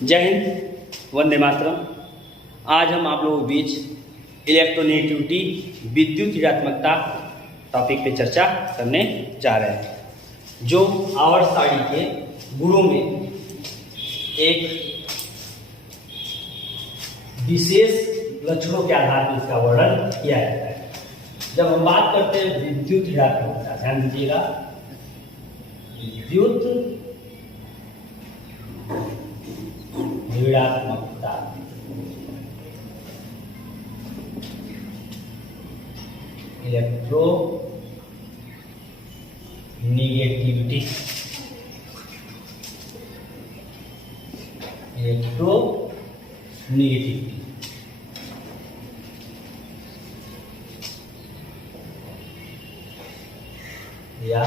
जय हिंद, वंदे मातरम। आज हम आप लोगों के बीच इलेक्ट्रोनेगेटिविटी, विद्युत ऋणात्मकता टॉपिक पे चर्चा करने जा रहे हैं, जो आवर्त सारणी के गुणों में एक विशेष लक्षणों के आधार पर इसका वर्णन किया जाता है। जब हम बात करते हैं विद्युत ऋणात्मकता, ध्यान दीजिएगा, विद्युत ऋणात्मकता, इलेक्ट्रो निगेटिविटी, इलेक्ट्रो निगेटिविटी या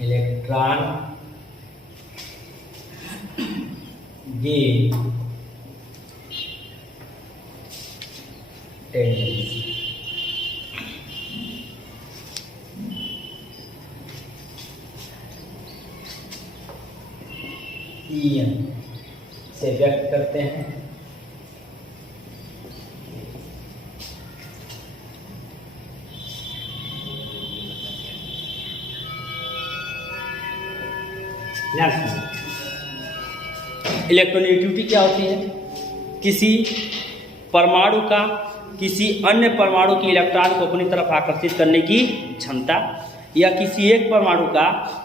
इलेक्ट्रॉन गेन टेंडेंसी। EM से व्यक्त करते हैं। इलेक्ट्रोनेगेटिविटी क्या होती है? किसी परमाणु का किसी अन्य परमाणु के इलेक्ट्रॉन को अपनी तरफ आकर्षित करने की क्षमता, या किसी एक परमाणु का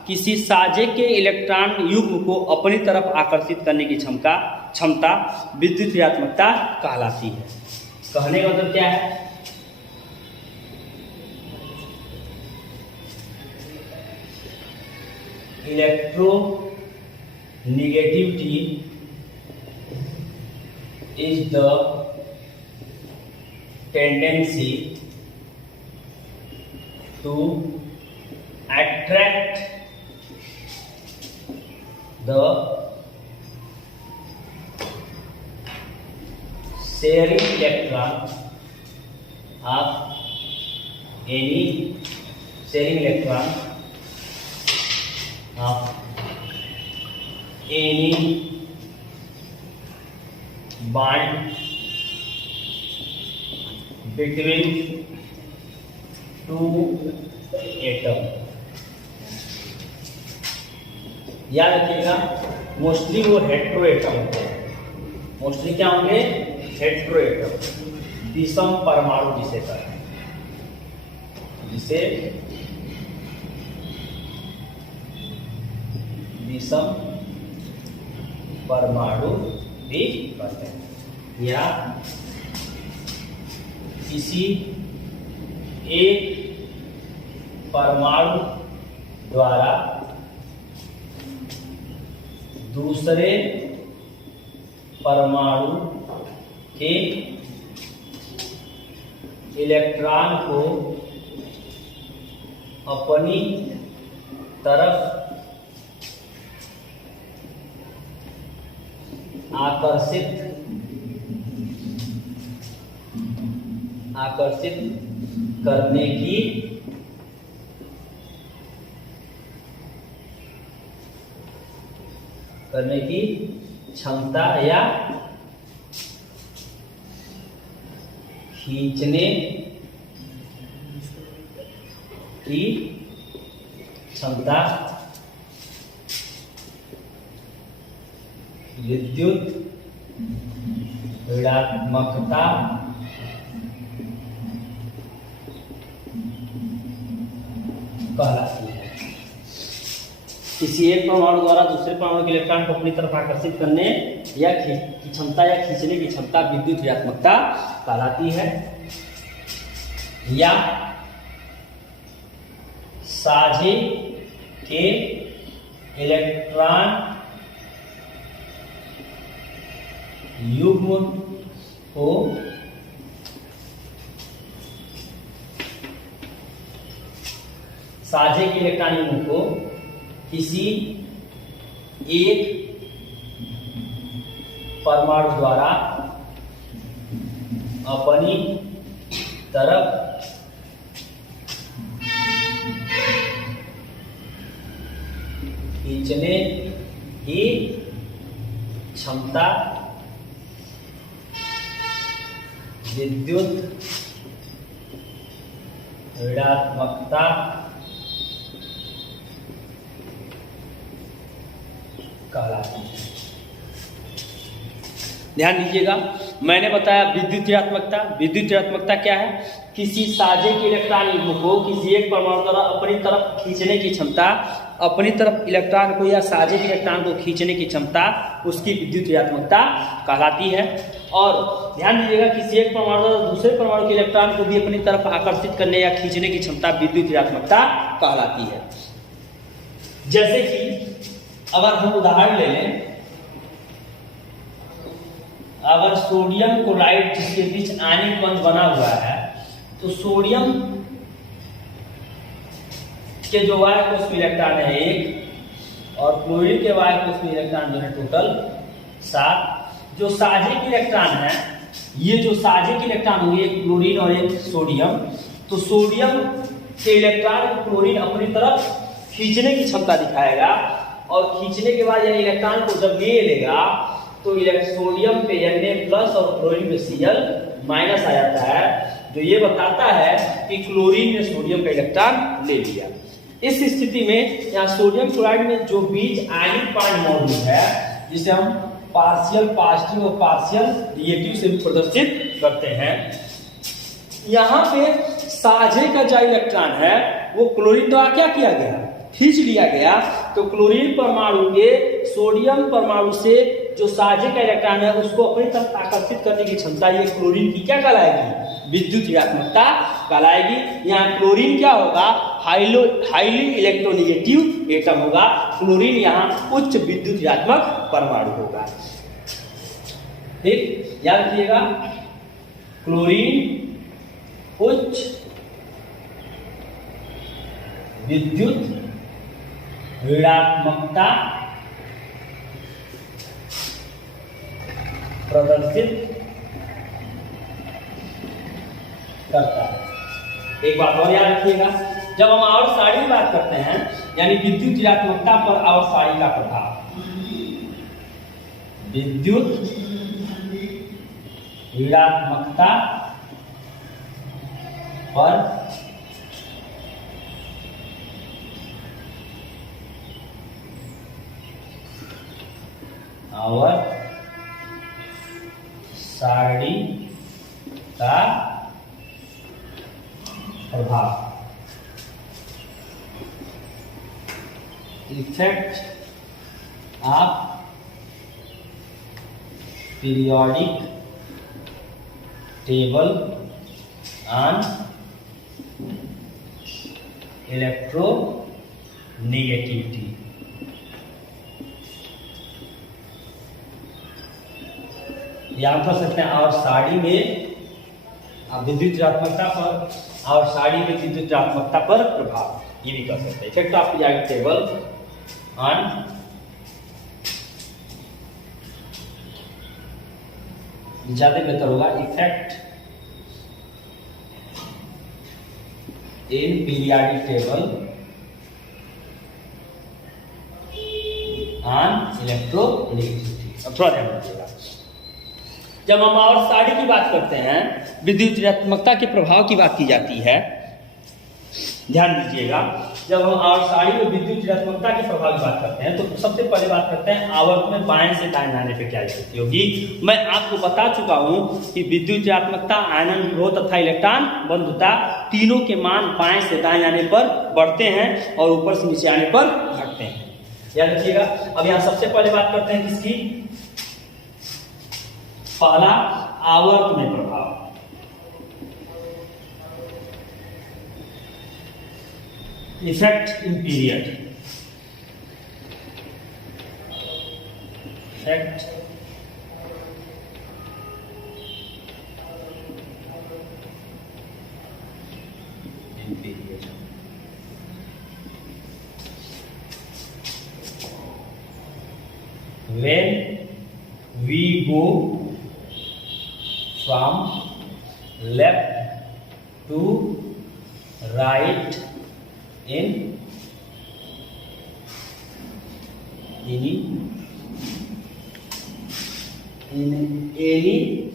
किसी साझे के इलेक्ट्रॉन युग्म को अपनी तरफ आकर्षित करने की क्षमता विद्युत ऋणात्मकता कहलाती है। कहने का मतलब क्या है? Electronegativity is the tendency to attract the sharing electron of any sharing electron of any bond between two atom। याद रखिएगा, मोस्टली वो हेट्रो एटम होते हैं। मोस्टली क्या होंगे? हेट्रो एटम, विषम परमाणु जिसे कहते हैं, जिसे विषम परमाणु भी कहते हैं। या किसी एक परमाणु द्वारा दूसरे परमाणु के इलेक्ट्रॉन को अपनी तरफ आकर्षित करने की क्षमता, या खींचने की क्षमता विद्युत ऋणात्मकता कहलाती है। किसी एक परमाणु द्वारा दूसरे परमाणु के इलेक्ट्रॉन को अपनी तरफ आकर्षित करने या की क्षमता या खींचने की क्षमता विद्युत ऋणात्मकता कहलाती है। या साझे के इलेक्ट्रॉन युग्म को साझे के इलेक्ट्रॉन युग्म को किसी एक परमाणु द्वारा अपनी तरफ खींचने की क्षमता विद्युत ऋणात्मकता कहलाती है। ध्यान दीजिएगा, मैंने बताया विद्युत ऋणात्मकता। विद्युत ऋणात्मकता क्या है? किसी साझे के इलेक्ट्रॉन युग्म को किसी एक परमाणु द्वारा अपनी तरफ खींचने की क्षमता, अपनी तरफ इलेक्ट्रॉन को या साझे के इलेक्ट्रॉन को खींचने की क्षमता उसकी विद्युत ऋणात्मकता कहलाती है। और ध्यान दीजिएगा, किसी एक परमाणु द्वारा दूसरे परमाणु के इलेक्ट्रॉन को भी अपनी तरफ आकर्षित करने या खींचने की क्षमता विद्युत ऋणात्मकता कहलाती है। जैसे कि अगर हम उदाहरण ले लें, अगर सोडियम क्लोराइड जिसके बीच आयनिक बंध बना हुआ है, तो सोडियम के जो वाय कोष में इलेक्ट्रॉन है 1 और क्लोरीन के वाय कोष में इलेक्ट्रॉन जो है टोटल 7। जो साझे के इलेक्ट्रॉन है, ये जो साझे के इलेक्ट्रॉन होंगे, एक क्लोरीन और एक सोडियम, तो सोडियम के इलेक्ट्रॉन को क्लोरीन अपनी तरफ खींचने की क्षमता दिखाएगा और खींचने के बाद यह इलेक्ट्रॉन को जब ले लेगा तो सोडियम पे Na+ और क्लोरीन पे Cl- आ जाता है, जो ये बताता है कि क्लोरीन ने सोडियम का इलेक्ट्रॉन ले लिया। इस स्थिति में यहाँ सोडियम क्लोराइड में जो बीच आयनिक बांड मौजूद है, जिसे हम पार्शियल पॉजिटिव और पार्शियल निगेटिव से प्रदर्शित करते हैं, यहाँ पे साझे का जो इलेक्ट्रॉन है वो क्लोरीन द्वारा क्या किया गया? खींच लिया गया। तो क्लोरीन परमाणु के सोडियम परमाणु से जो साझे का इलेक्ट्रॉन है उसको अपनी तरफ आकर्षित करने की क्षमता ये क्लोरीन की क्या कहलाएगी? विद्युत ऋणात्मकता कहलाएगी। यहाँ क्लोरीन क्या होगा? हाईली इलेक्ट्रोनिगेटिव एटम होगा। क्लोरीन यहाँ उच्च विद्युत ऋणात्मक परमाणु होगा। ठीक, याद रखिएगा, क्लोरीन उच्च विद्युत ऋणात्मकता प्रदर्शित करता है। एक बात और याद रखिएगा, जब हम आवर्त सारणी की बात करते हैं, यानी विद्युत ऋणात्मकता पर आवर्त सारणी का प्रभाव, विद्युत ऋणात्मकता पर आवर्त सारणी का प्रभाव, effect of periodic table on electronegativity. यहां कर सकते हैं और साड़ी में विद्युत ऋणात्मकता पर और साड़ी में विद्युत ऋणात्मकता पर प्रभाव, ये भी कर सकते हैं। Effect of periodic table on ज्यादा बेहतर होगा, effect in periodic table on electronegativity. अब थोड़ा ध्यान रखिएगा, जब हम और साड़ी की बात करते हैं, विद्युत ऋणात्मकता के प्रभाव की बात की जाती है। ध्यान दीजिएगा, जब हम और साड़ी में विद्युत ऋणात्मकता के प्रभाव की बात करते हैं, तो सबसे पहले बात करते हैं आवर्त में बाएं से दाएं जाने पे क्या स्थिति होगी। मैं आपको बता चुका हूं कि विद्युत ऋणात्मकता, आयनन विरोध तथा इलेक्ट्रॉन बंधुता तीनों के मान बाएं से दाएं जाने पर बढ़ते हैं और ऊपर से नीचे आने पर घटते हैं। याद रखिएगा। अब यहाँ सबसे पहले बात करते हैं किसकी? पहला आवर्त में प्रभाव, effect in period, effect in period. When we go from left to right in in any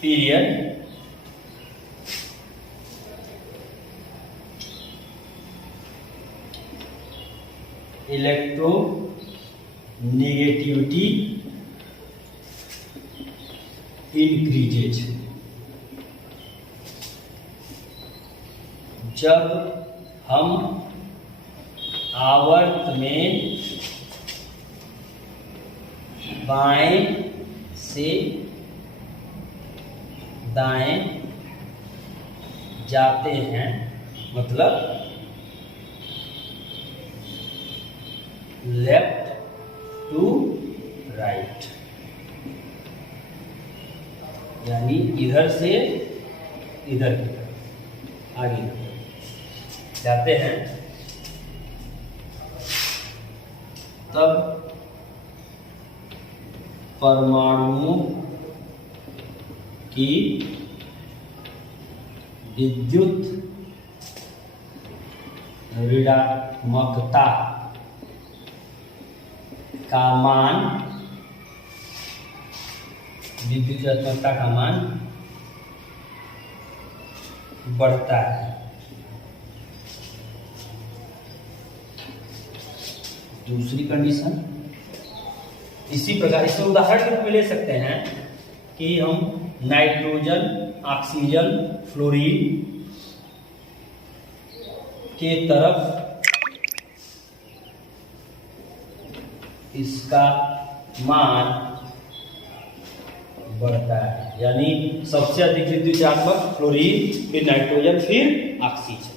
period electronegativity increases। जब हम आवर्त में बाएं से दाएं जाते हैं, मतलब लेफ्ट टू राइट, यानी इधर से इधर की तरफ आगे जाते हैं, तब परमाणुओं की विद्युत ऋणात्मकता का मान, विद्युत ऋणात्मकता का मान बढ़ता है। दूसरी कंडीशन इसी प्रकार, इसमें उदाहरण के रूप में ले सकते हैं कि हम नाइट्रोजन, ऑक्सीजन, फ्लोरीन के तरफ इसका मान बढ़ता है, यानी सबसे अधिक विद्युत ऋणात्मक फ्लोरीन, फिर नाइट्रोजन, फिर ऑक्सीजन।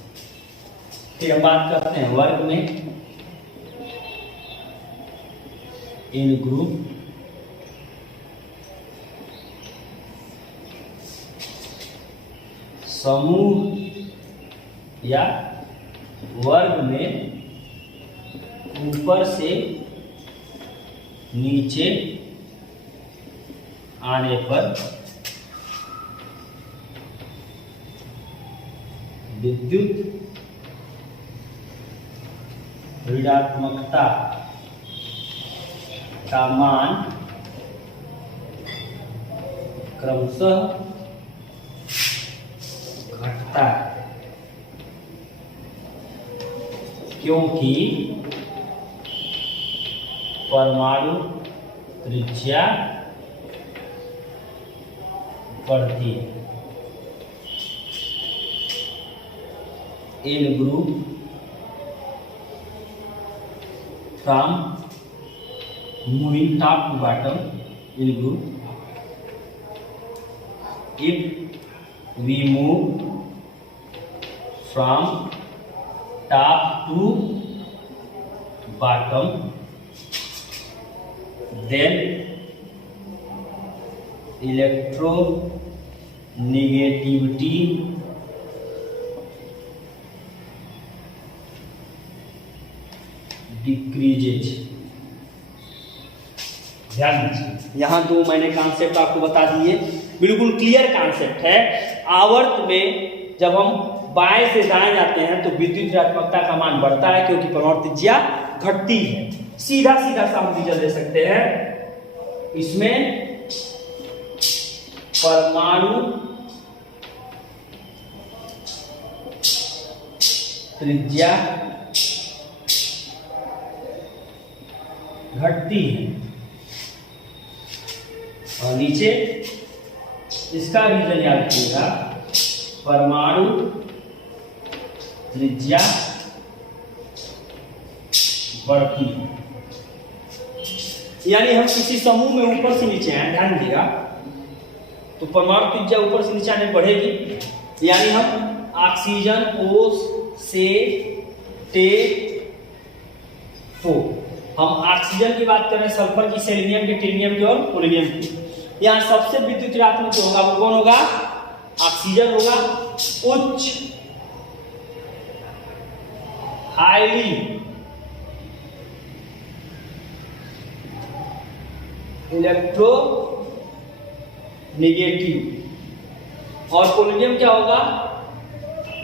फिर हम बात करते हैं वर्ग में। इन ग्रुप समूह या वर्ग में ऊपर से नीचे आने पर विद्युत ऋणात्मकता का मान क्रमशः घटता है, क्योंकि परमाणु त्रिज्या बढ़ती है। In group from moving top to bottom in group, if we move from top to bottom, then electronegativity decreases। ध्यान दीजिए, यहाँ दो मैंने कॉन्सेप्ट आपको बता दिए, बिल्कुल क्लियर कॉन्सेप्ट है। आवर्त में जब हम बाएं से दाएं जाते हैं तो विद्युत ऋणात्मकता का मान बढ़ता है, क्योंकि परमाणु त्रिज्या घटती है। सीधा सीधा सा हम रिजल्ट दे सकते हैं, इसमें परमाणु त्रिज्या घटती है, और नीचे इसका रीजन याद कीजिएगा, परमाणु त्रिज्या बढ़ती है। यानी हम किसी समूह में ऊपर से नीचे आए, ध्यान दीजिएगा, तो परमाणु त्रिज्या ऊपर से नीचे आने बढ़ेगी। यानी हम ऑक्सीजन O से T4, हम ऑक्सीजन की बात कर रहे हैं, सल्फर की, सेलेनियम की, टिलियम की और पोलोनियम की। यहाँ सबसे विद्युत ऋणात्मक जो होगा वो कौन होगा? ऑक्सीजन होगा। उच्च हाईली इलेक्ट्रो नेगेटिव, और पोलोनियम क्या होगा?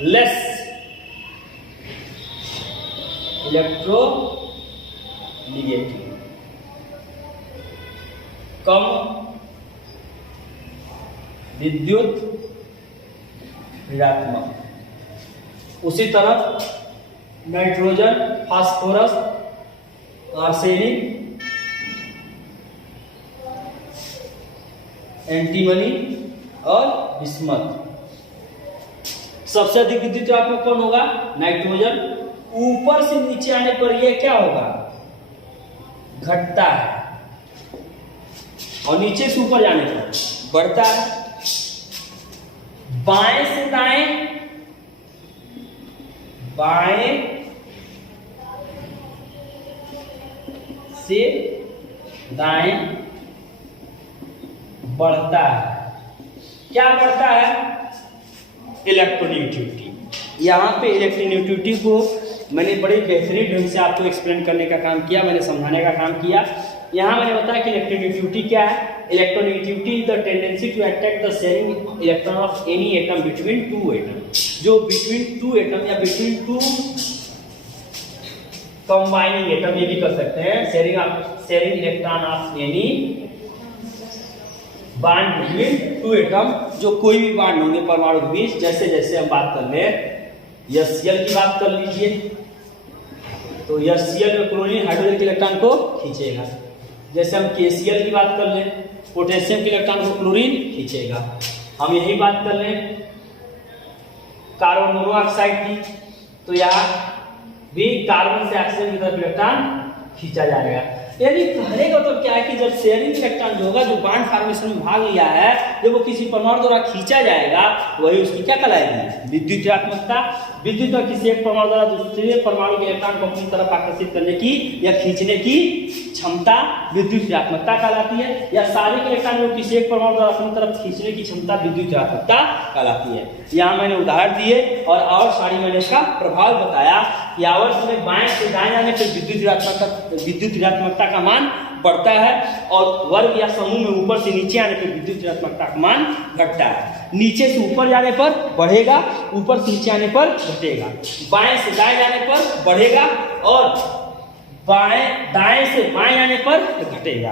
लेस इलेक्ट्रोनेगेटिव, कम विद्युत ऋणात्मक। उसी तरह नाइट्रोजन, फास्फोरस, आर्सेनिक, एंटीमनी और बिस्मथ। सबसे अधिक विद्युत ऋणात्मक कौन होगा? नाइट्रोजन। ऊपर से नीचे आने पर यह क्या होगा? घटता है, और नीचे से ऊपर जाने पर बढ़ता है। बाएं से दाएं, बाएं से दाएं बढ़ता है। क्या बढ़ता है? इलेक्ट्रोनेगेटिविटी। यहाँ पे इलेक्ट्रोनेगेटिविटी को मैंने बड़े बेहतरीन ढंग से आपको एक्सप्लेन करने का काम किया, मैंने समझाने का काम किया। यहाँ मैंने बताया कि इलेक्ट्रोनेगेटिविटी क्या है। Electronegativity is the tendency to attract the sharing electron of any atom between two atom. जो बिटवीन टू एटम या बिटवीन टू कंबाइनिंग एटम, ये भी कर सकते हैं, sharing electron of any bond between two atom. जो कोई भी बॉन्ड होंगे परमाणु के बीच, जैसे जैसे हम बात कर ले, HCl की बात कर लीजिए, तो HCl में क्लोरीन हाइड्रोजन के इलेक्ट्रॉन को खींचेगा। जैसे हम KCl की बात कर लें, पोटेशियम के इलेक्ट्रॉन को क्लोरीन खींचेगा। हम यही बात कर लें कार्बन मोनोऑक्साइड की, तो यहाँ भी कार्बन से ऑक्सीजन की तरफ इलेक्ट्रॉन खींचा जाएगा। यानी कहने का मतलब क्या है कि जब शेयरिंग इलेक्ट्रॉन जो होगा, जो बॉन्ड फॉर्मेशन में भाग लिया है, जब वो किसी परमाणु द्वारा खींचा जाएगा, वही उसकी क्या कहलाएगी? विद्युत ऋणात्मकता। विद्युत और किसी एक परमाणु द्वारा दूसरे परमाणु के इलेक्ट्रॉन को अपनी तरफ आकर्षित करने की या खींचने की क्षमता विद्युत ऋणात्मकता कहलाती है। या सारे इलेक्ट्रॉन को किसी एक परमाणु द्वारा अपनी तरफ खींचने की क्षमता विद्युत ऋणात्मकता कहलाती है। यहाँ मैंने उदाहरण दिए और सारी मैंने इसका प्रभाव बताया कि आवर्त में बाएं से दाएं जाने पर विद्युत ऋणात्मकता का मान बढ़ता है, और वर्ग या समूह में ऊपर से नीचे आने पर विद्युत ऋणात्मकता का मान घटता है। नीचे से ऊपर जाने पर बढ़ेगा, ऊपर से नीचे आने पर घटेगा। बाएं से दाएं जाने पर बढ़ेगा, और दाएं से बाएं जाने पर घटेगा।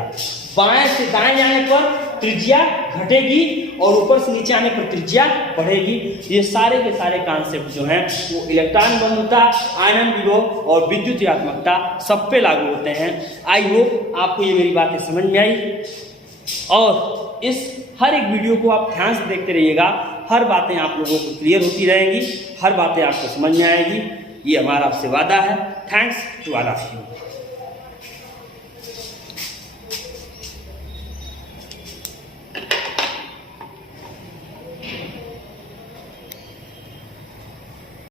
बाएं से दाएं जाने पर त्रिज्या घटेगी, और ऊपर से नीचे आने पर त्रिज्या बढ़ेगी। ये सारे के सारे कॉन्सेप्ट जो हैं वो इलेक्ट्रॉन बंधुता, आयनन विभव और विद्युत ऋणात्मकता सब पे लागू होते हैं। आई होप आपको ये मेरी बातें समझ में आई, और इस हर एक वीडियो को आप ध्यान से देखते रहिएगा। हर बातें आप लोगों को क्लियर होती रहेंगी, हर बातें आपको समझ में आएगी, ये हमारा आपसे वादा है। Thanks to all of you.